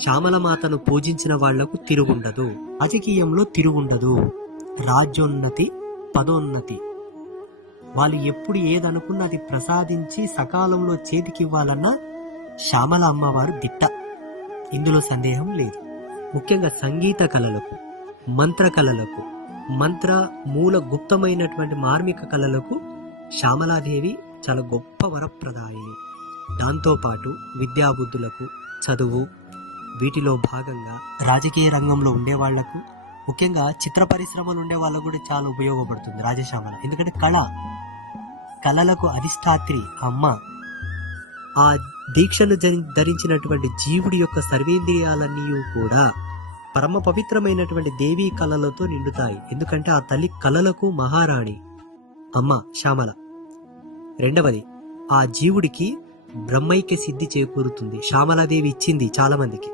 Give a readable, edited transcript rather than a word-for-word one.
శ్యామలమాతను పూజించిన వాళ్లకు తిరుగుండదు, రాజకీయంలో తిరుగుండదు, రాజ్యోన్నతి, పదోన్నతి. వాళ్ళు ఎప్పుడు ఏదనుకున్నా అది ప్రసాదించి సకాలంలో చేతికివ్వాలన్న శ్యామల అమ్మవారు దిట్ట, ఇందులో సందేహం లేదు. ముఖ్యంగా సంగీత కళలకు, మంత్ర కళలకు, మంత్ర మూల గుప్తమైనటువంటి మార్మిక కళలకు శ్యామలాదేవి చాలా గొప్ప వరప్రదాయిని. దాంతోపాటు విద్యాబుద్ధులకు, చదువు, వీటిలో భాగంగా రాజకీయ రంగంలో ఉండే వాళ్లకు, ముఖ్యంగా చిత్ర పరిశ్రమలు ఉండే వాళ్ళకు కూడా చాలా ఉపయోగపడుతుంది రాజశ్యామల. ఎందుకంటే కళలకు అధిష్టాత్రి అమ్మ. ఆ దీక్షను ధరించినటువంటి జీవుడి యొక్క సర్వేంద్రియాలన్నీ కూడా పరమ పవిత్రమైనటువంటి దేవీ కళలతో నిండుతాయి. ఎందుకంటే ఆ తల్లి కళలకు మహారాణి అమ్మ శ్యామల. రెండవది, ఆ జీవుడికి బ్రహ్మైక్య సిద్ధి చేకూరుతుంది. శ్యామలాదేవి ఇచ్చింది చాలా మందికి.